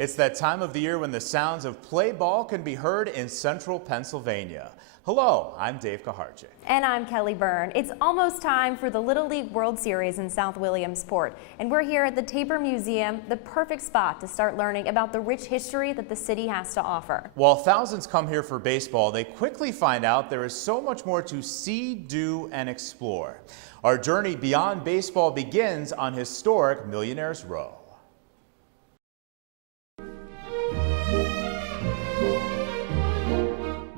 It's that time of the year when the sounds of play ball can be heard in central Pennsylvania. Hello, I'm Dave Kaharczyk. And I'm Kelly Byrne. It's almost time for the Little League World Series in South Williamsport. And we're here at the Tabor Museum, the perfect spot to start learning about the rich history that the city has to offer. While thousands come here for baseball, they quickly find out there is so much more to see, do, and explore. Our journey beyond baseball begins on historic Millionaires Row.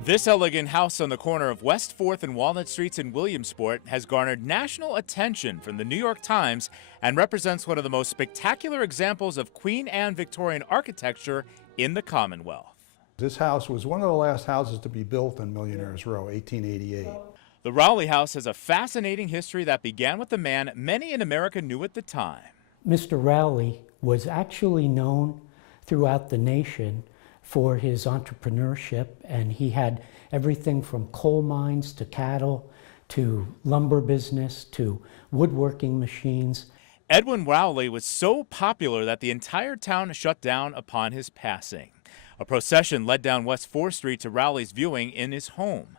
This elegant house on the corner of West 4th and Walnut Streets in Williamsport has garnered national attention from the New York Times and represents one of the most spectacular examples of Queen Anne Victorian architecture in the Commonwealth. This house was one of the last houses to be built in Millionaires Row, 1888. The Rowley House has a fascinating history that began with a man many in America knew at the time. Mr. Rowley was actually known throughout the nation for his entrepreneurship, and he had everything from coal mines to cattle to lumber business to woodworking machines. Edwin Rowley was so popular that the entire town shut down upon his passing. A procession led down West 4th Street to Rowley's viewing in his home.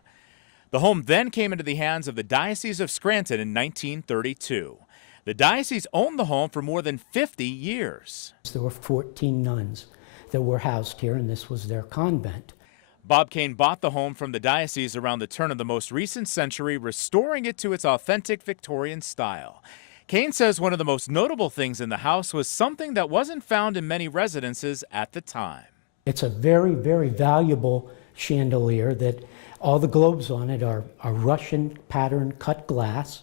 The home then came into the hands of the Diocese of Scranton in 1932. The diocese owned the home for more than 50 years. There were 14 nuns that were housed here, and this was their convent. Bob Kane bought the home from the diocese around the turn of the most recent century, restoring it to its authentic Victorian style. Kane says one of the most notable things in the house was something that wasn't found in many residences at the time. It's a very, very valuable chandelier that all the globes on it are Russian pattern cut glass.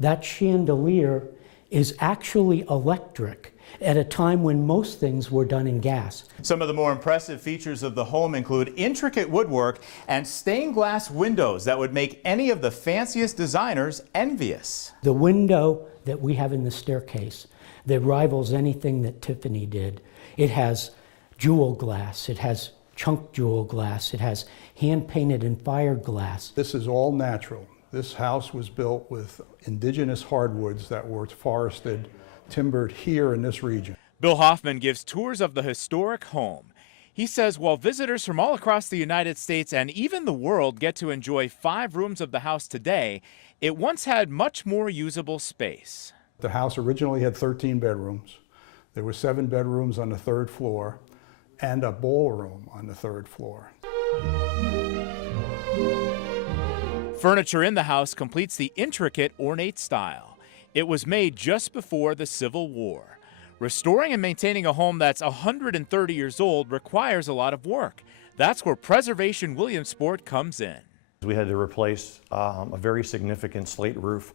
That chandelier is actually electric at a time when most things were done in gas. Some of the more impressive features of the home include intricate woodwork and stained glass windows that would make any of the fanciest designers envious. The window that we have in the staircase that rivals anything that Tiffany did. It has jewel glass, it has chunk jewel glass, it has hand-painted and fired glass. This is all natural. This house was built with indigenous hardwoods that were forested, timbered here in this region. Bill Hoffman gives tours of the historic home. He says while visitors from all across the United States and even the world get to enjoy 5 rooms of the house today, it once had much more usable space. The house originally had 13 bedrooms. There were 7 bedrooms on the 3rd floor and a ballroom on the 3rd floor. Furniture in the house completes the intricate, ornate style. It was made just before the Civil War. Restoring and maintaining a home that's 130 years old requires a lot of work. That's where Preservation Williamsport comes in. We had to replace a very significant slate roof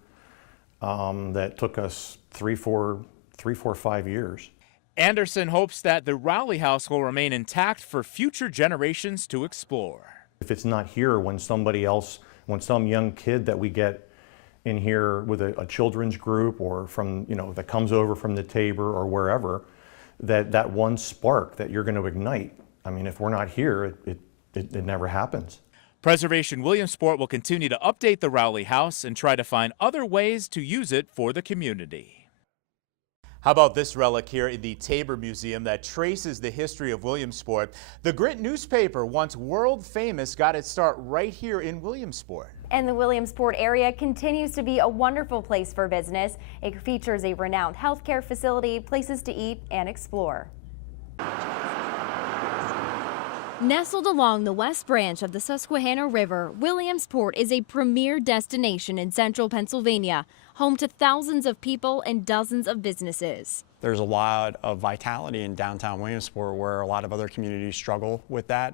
that took us 5 years. Anderson hopes that the Rowley House will remain intact for future generations to explore. If it's not here, when some young kid that we get in here with a children's group or from, that comes over from the Tabor or wherever, that one spark that you're going to ignite. I mean, if we're not here, it never happens. Preservation Williamsport will continue to update the Rowley House and try to find other ways to use it for the community. How about this relic here in the Tabor Museum that traces the history of Williamsport? The Grit newspaper, once world famous, got its start right here in Williamsport. And the Williamsport area continues to be a wonderful place for business. It features a renowned healthcare facility, places to eat and explore. Nestled along the west branch of the Susquehanna River, Williamsport is a premier destination in central Pennsylvania, home to thousands of people and dozens of businesses. There's a lot of vitality in downtown Williamsport where a lot of other communities struggle with that.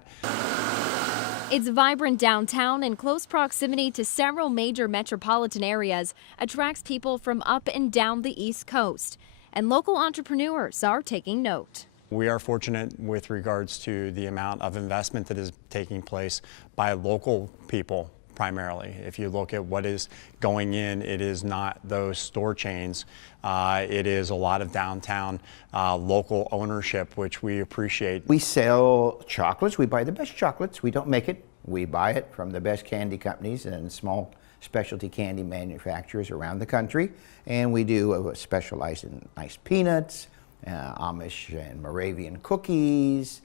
Its vibrant downtown and close proximity to several major metropolitan areas attracts people from up and down the East Coast, and local entrepreneurs are taking note. We are fortunate with regards to the amount of investment that is taking place by local people primarily. If you look at what is going in, it is not those store chains. It is a lot of downtown local ownership, which we appreciate. We sell chocolates. We buy the best chocolates. We don't make it. We buy it from the best candy companies and small specialty candy manufacturers around the country. And we do specialize in nice peanuts, Amish and Moravian cookies.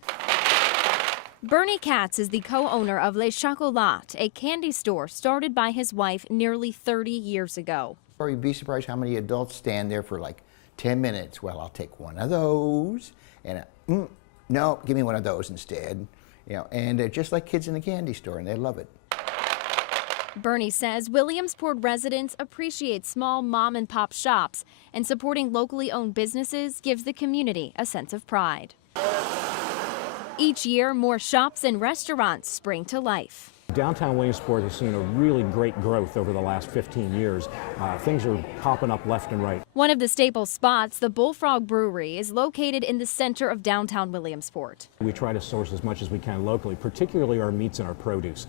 Bernie Katz is the co-owner of Le Chocolat, a candy store started by his wife nearly 30 years ago. Or you'd be surprised how many adults stand there for like 10 minutes. Well, I'll take one of those, and no, give me one of those instead. You know, and they're just like kids in a candy store, and they love it. Bernie says Williamsport residents appreciate small mom-and-pop shops, and supporting locally owned businesses gives the community a sense of pride. Each year, more shops and restaurants spring to life. Downtown Williamsport has seen a really great growth over the last 15 years. Things are popping up left and right. One of the staple spots, the Bullfrog Brewery, is located in the center of downtown Williamsport. We try to source as much as we can locally, particularly our meats and our produce.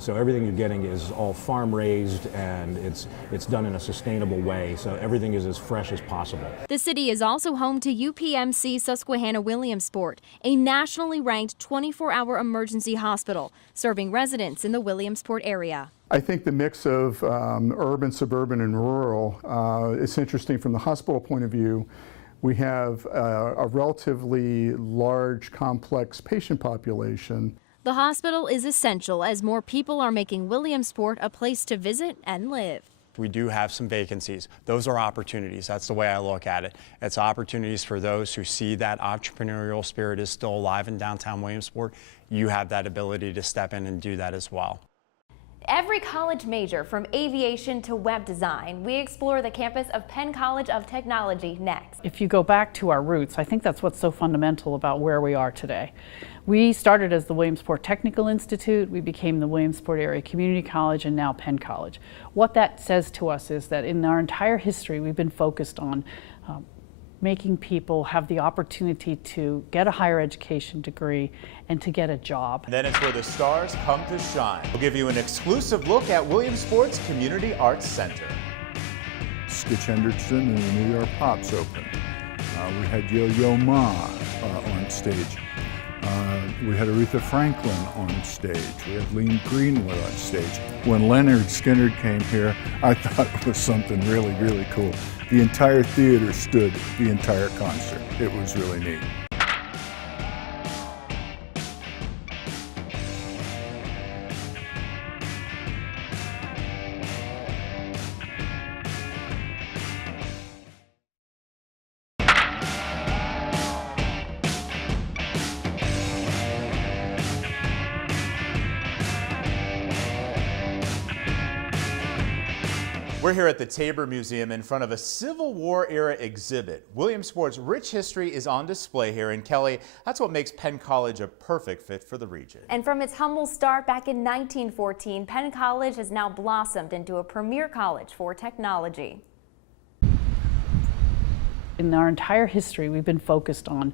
So everything you're getting is all farm raised, and it's done in a sustainable way, so everything is as fresh as possible. The city is also home to UPMC Susquehanna Williamsport, a nationally ranked 24-hour emergency hospital serving residents in the Williamsport area. I think the mix of urban, suburban, and rural is interesting from the hospital point of view. We have a relatively large, complex patient population. The hospital is essential as more people are making Williamsport a place to visit and live. We do have some vacancies. Those are opportunities. That's the way I look at it. It's opportunities for those who see that entrepreneurial spirit is still alive in downtown Williamsport. You have that ability to step in and do that as well. Every college major, from aviation to web design, we explore the campus of Penn College of Technology next. If you go back to our roots, I think that's what's so fundamental about where we are today. We started as the Williamsport Technical Institute, we became the Williamsport Area Community College, and now Penn College. What that says to us is that in our entire history, we've been focused on making people have the opportunity to get a higher education degree and to get a job. And then it's where the stars come to shine. We'll give you an exclusive look at Williamsport's Community Arts Center. Stitch Hendrickson and the New York Pops opened. We had Yo-Yo Ma on stage. We had Aretha Franklin on stage. We had Lean Greenwood on stage. When Leonard Skinner came here, I thought it was something really, really cool. The entire theater stood the entire concert. It was really neat. We're here at the Tabor Museum in front of a Civil War era exhibit. Williamsport's rich history is on display here, and Kelly, that's what makes Penn College a perfect fit for the region. And from its humble start back in 1914, Penn College has now blossomed into a premier college for technology. In our entire history, we've been focused on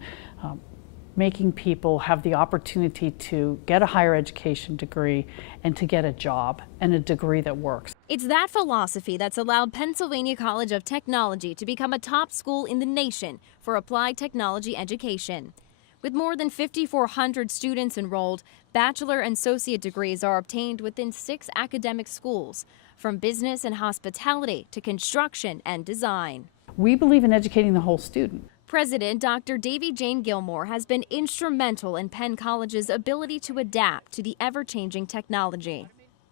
making people have the opportunity to get a higher education degree and to get a job and a degree that works. It's that philosophy that's allowed Pennsylvania College of Technology to become a top school in the nation for applied technology education. With more than 5,400 students enrolled, bachelor and associate degrees are obtained within 6 academic schools, from business and hospitality to construction and design. We believe in educating the whole student. President Dr. Davy Jane Gilmore has been instrumental in Penn College's ability to adapt to the ever-changing technology.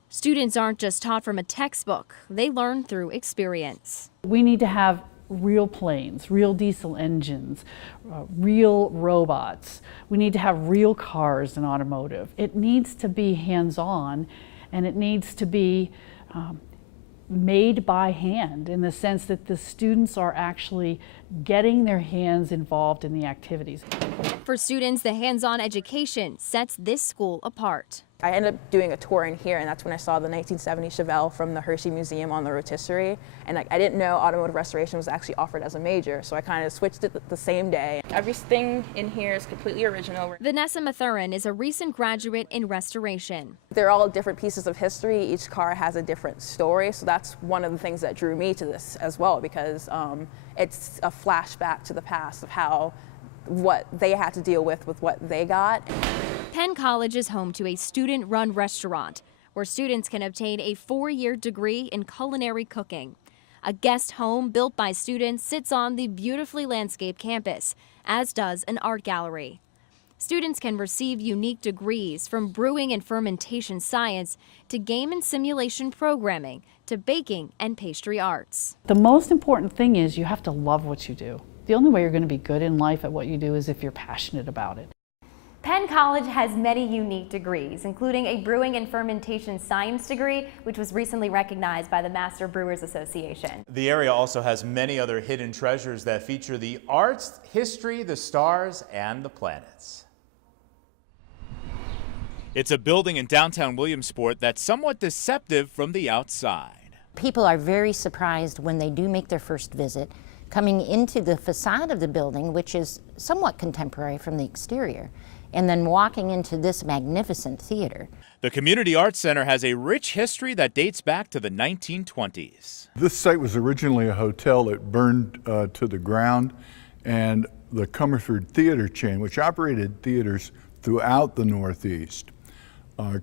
Students aren't just taught from a textbook, they learn through experience. We need to have real planes, real diesel engines, real robots. We need to have real cars in automotive. It needs to be hands-on, and it needs to be made by hand, in the sense that the students are actually getting their hands involved in the activities. For students, the hands-on education sets this school apart. I ended up doing a tour in here, and that's when I saw the 1970 Chevelle from the Hershey Museum on the rotisserie. And I didn't know automotive restoration was actually offered as a major, so I kind of switched it the same day. Everything in here is completely original. Vanessa Mathurin is a recent graduate in restoration. They're all different pieces of history. Each car has a different story, so that's one of the things that drew me to this as well, because it's a flashback to the past of what they had to deal with what they got. Penn College is home to a student-run restaurant where students can obtain a 4-year degree in culinary cooking. A guest home built by students sits on the beautifully landscaped campus, as does an art gallery. Students can receive unique degrees from brewing and fermentation science to game and simulation programming to baking and pastry arts. The most important thing is you have to love what you do. The only way you're going to be good in life at what you do is if you're passionate about it. Penn College has many unique degrees, including a brewing and fermentation science degree, which was recently recognized by the Master Brewers Association. The area also has many other hidden treasures that feature the arts, history, the stars, and the planets. It's a building in downtown Williamsport that's somewhat deceptive from the outside. People are very surprised when they do make their first visit, coming into the facade of the building, which is somewhat contemporary from the exterior, and then walking into this magnificent theater. The Community Arts Center has a rich history that dates back to the 1920s. This site was originally a hotel that burned to the ground, and the Comerford Theater chain, which operated theaters throughout the Northeast,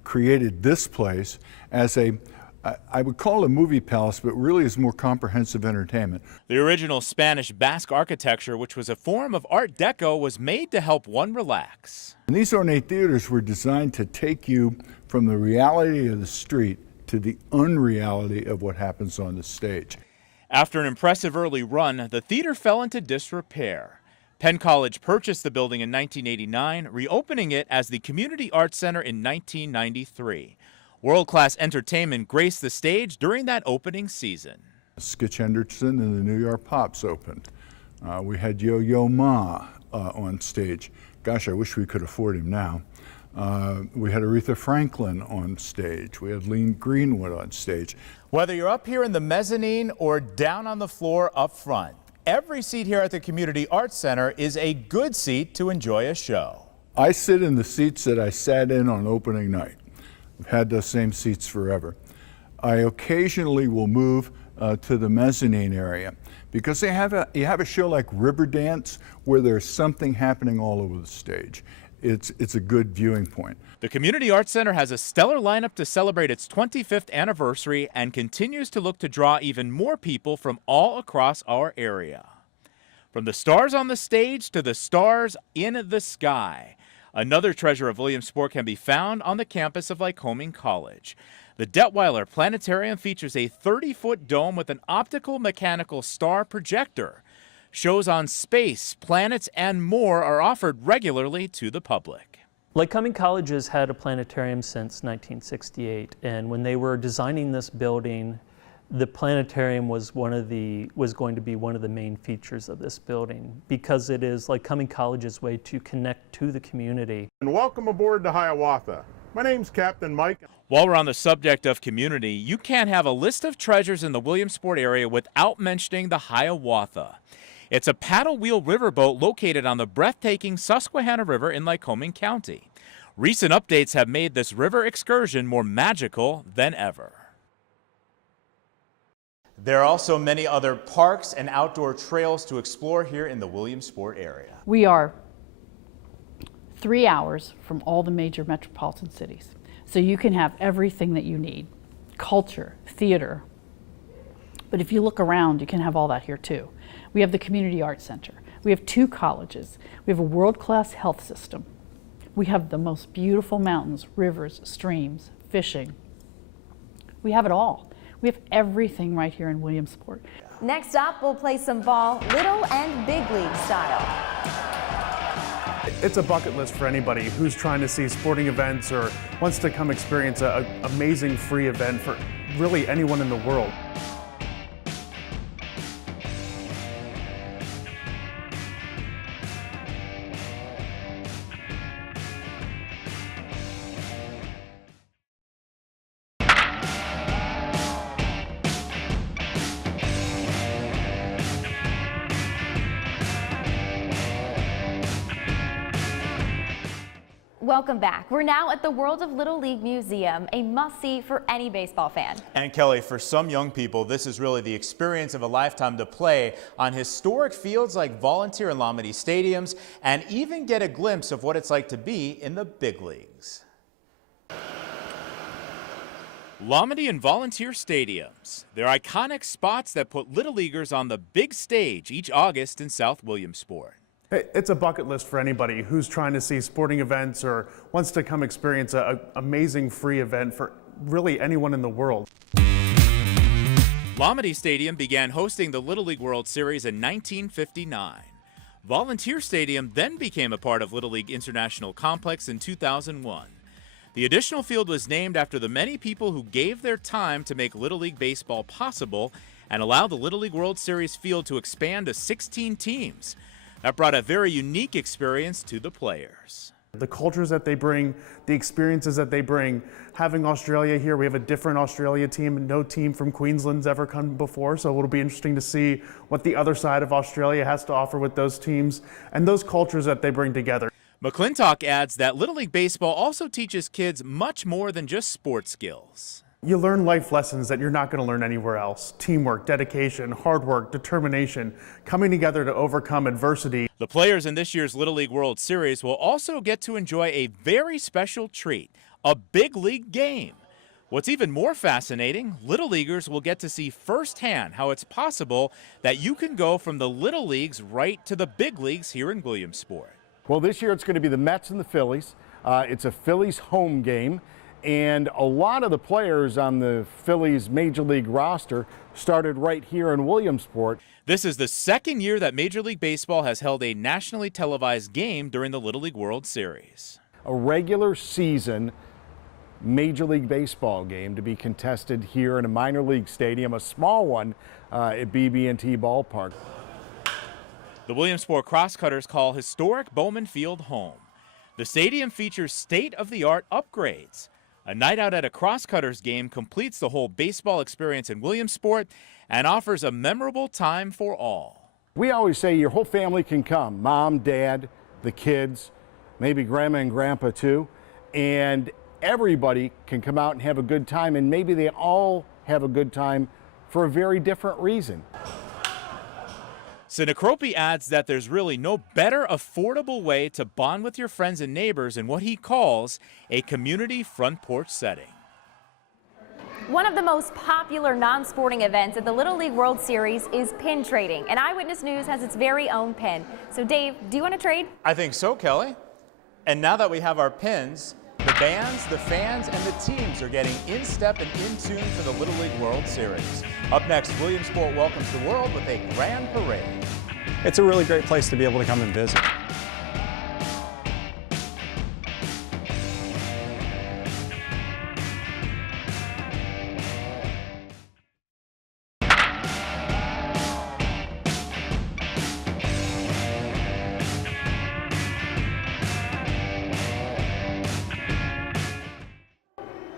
created this place as I would call it a movie palace, but really is more comprehensive entertainment. The original Spanish Basque architecture, which was a form of Art Deco, was made to help one relax. And these ornate theaters were designed to take you from the reality of the street to the unreality of what happens on the stage. After an impressive early run, the theater fell into disrepair. Penn College purchased the building in 1989, reopening it as the Community Arts Center in 1993. World-class entertainment graced the stage during that opening season. Skitch Henderson and the New York Pops opened. We had Yo-Yo Ma on stage. Gosh, I wish we could afford him now. We had Aretha Franklin on stage. We had Lean Greenwood on stage. Whether you're up here in the mezzanine or down on the floor up front, every seat here at the Community Arts Center is a good seat to enjoy a show. I sit in the seats that I sat in on opening night. I've had those same seats forever. I occasionally will move to the mezzanine area because you have a show like Riverdance where there's something happening all over the stage. It's a good viewing point. The Community Arts Center has a stellar lineup to celebrate its 25th anniversary and continues to look to draw even more people from all across our area. From the stars on the stage to the stars in the sky, another treasure of Williamsport can be found on the campus of Lycoming College. The Detweiler Planetarium features a 30-foot dome with an optical mechanical star projector. Shows on space, planets, and more are offered regularly to the public. Lycoming College has had a planetarium since 1968, and when they were designing this building, the planetarium was going to be one of the main features of this building because it is Lycoming College's way to connect to the community. And welcome aboard to Hiawatha. My name's Captain Mike. While we're on the subject of community, you can't have a list of treasures in the Williamsport area without mentioning the Hiawatha. It's a paddle wheel riverboat located on the breathtaking Susquehanna River in Lycoming County. Recent updates have made this river excursion more magical than ever. There are also many other parks and outdoor trails to explore here in the Williamsport area. We are 3 hours from all the major metropolitan cities. So you can have everything that you need. Culture, theater. But if you look around, you can have all that here too. We have the Community Arts Center. We have 2 colleges. We have a world-class health system. We have the most beautiful mountains, rivers, streams, fishing. We have it all. We have everything right here in Williamsport. Next up, we'll play some ball, little and big league style. It's a bucket list for anybody who's trying to see sporting events or wants to come experience an amazing free event for really anyone in the world. Welcome back. We're now at the World of Little League Museum, a must-see for any baseball fan. And Kelly, for some young people, this is really the experience of a lifetime to play on historic fields like Volunteer and Lomity stadiums and even get a glimpse of what it's like to be in the big leagues. Lomity and Volunteer Stadiums. They're iconic spots that put Little Leaguers on the big stage each August in South Williamsport. It's a bucket list for anybody who's trying to see sporting events or wants to come experience an amazing free event for really anyone in the world. Lomity Stadium began hosting the Little League World Series in 1959. Volunteer Stadium then became a part of Little League International Complex in 2001. The additional field was named after the many people who gave their time to make Little League baseball possible and allow the Little League World Series field to expand to 16 teams. That brought a very unique experience to the players. The cultures that they bring, the experiences that they bring. Having Australia here, we have a different Australia team. No team from Queensland's ever come before, so it'll be interesting to see what the other side of Australia has to offer with those teams and those cultures that they bring together. McClintock adds that Little League Baseball also teaches kids much more than just sports skills. You learn life lessons that you're not going to learn anywhere else. Teamwork, dedication, hard work, determination, coming together to overcome adversity. The players in this year's Little League World Series will also get to enjoy a very special treat, a big league game. What's even more fascinating, Little Leaguers will get to see firsthand how it's possible that you can go from the Little Leagues right to the big leagues here in Williamsport. Well, this year it's going to be the Mets and the Phillies. It's a Phillies home game, and a lot of the players on the Phillies Major League roster started right here in Williamsport. This is the second year that Major League Baseball has held a nationally televised game during the Little League World Series. A regular season Major League Baseball game to be contested here in a minor league stadium, a small one at BB&T Ballpark. The Williamsport Crosscutters call historic Bowman Field home. The stadium features state-of-the-art upgrades. A night out at a Crosscutters game completes the whole baseball experience in Williamsport and offers a memorable time for all. We always say your whole family can come, mom, dad, the kids, maybe grandma and grandpa too, and everybody can come out and have a good time, and maybe they all have a good time for a very different reason. Sinacropi adds that there's really no better affordable way to bond with your friends and neighbors in what he calls a community front porch setting. One of the most popular non-sporting events at the Little League World Series is pin trading, and Eyewitness News has its very own pin. So Dave, do you want to trade? I think so, Kelly. And now that we have our pins, the bands, the fans, and the teams are getting in step and in tune for the Little League World Series. Up next, Williamsport welcomes the world with a grand parade. It's a really great place to be able to come and visit.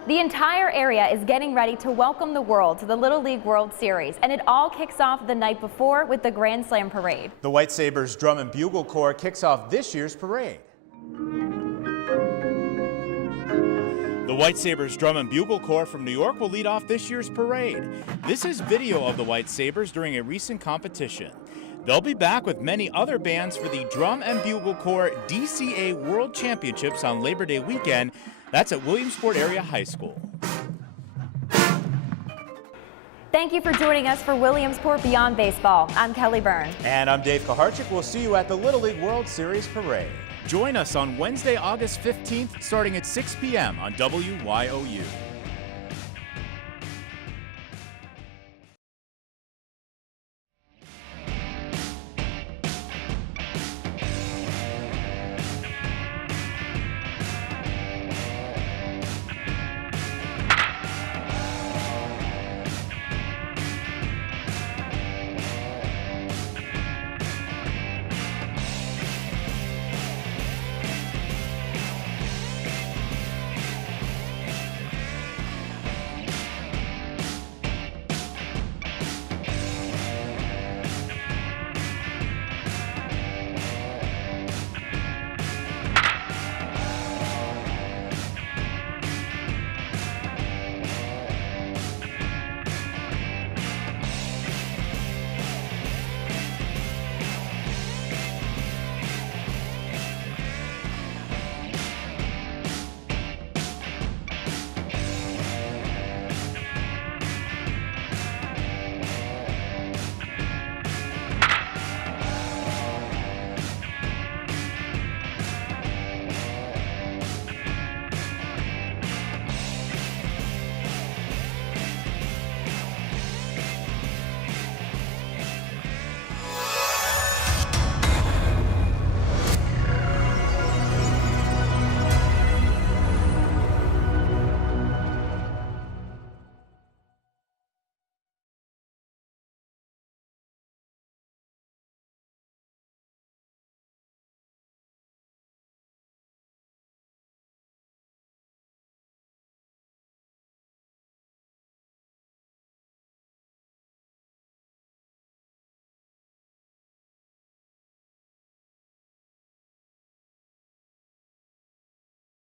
The entire area is getting ready to welcome the world to the Little League World Series, and it all kicks off the night before with the Grand Slam Parade. The White Sabres Drum and Bugle Corps kicks off this year's parade. The White Sabres Drum and Bugle Corps from New York will lead off this year's parade. This is video of the White Sabres during a recent competition. They'll be back with many other bands for the Drum and Bugle Corps DCA World Championships on Labor Day weekend. That's at Williamsport Area High School. Thank you for joining us for Williamsport Beyond Baseball. I'm Kelly Byrne. And I'm Dave Kaharchik. We'll see you at the Little League World Series Parade. Join us on Wednesday, August 15th, starting at 6 p.m. on WYOU.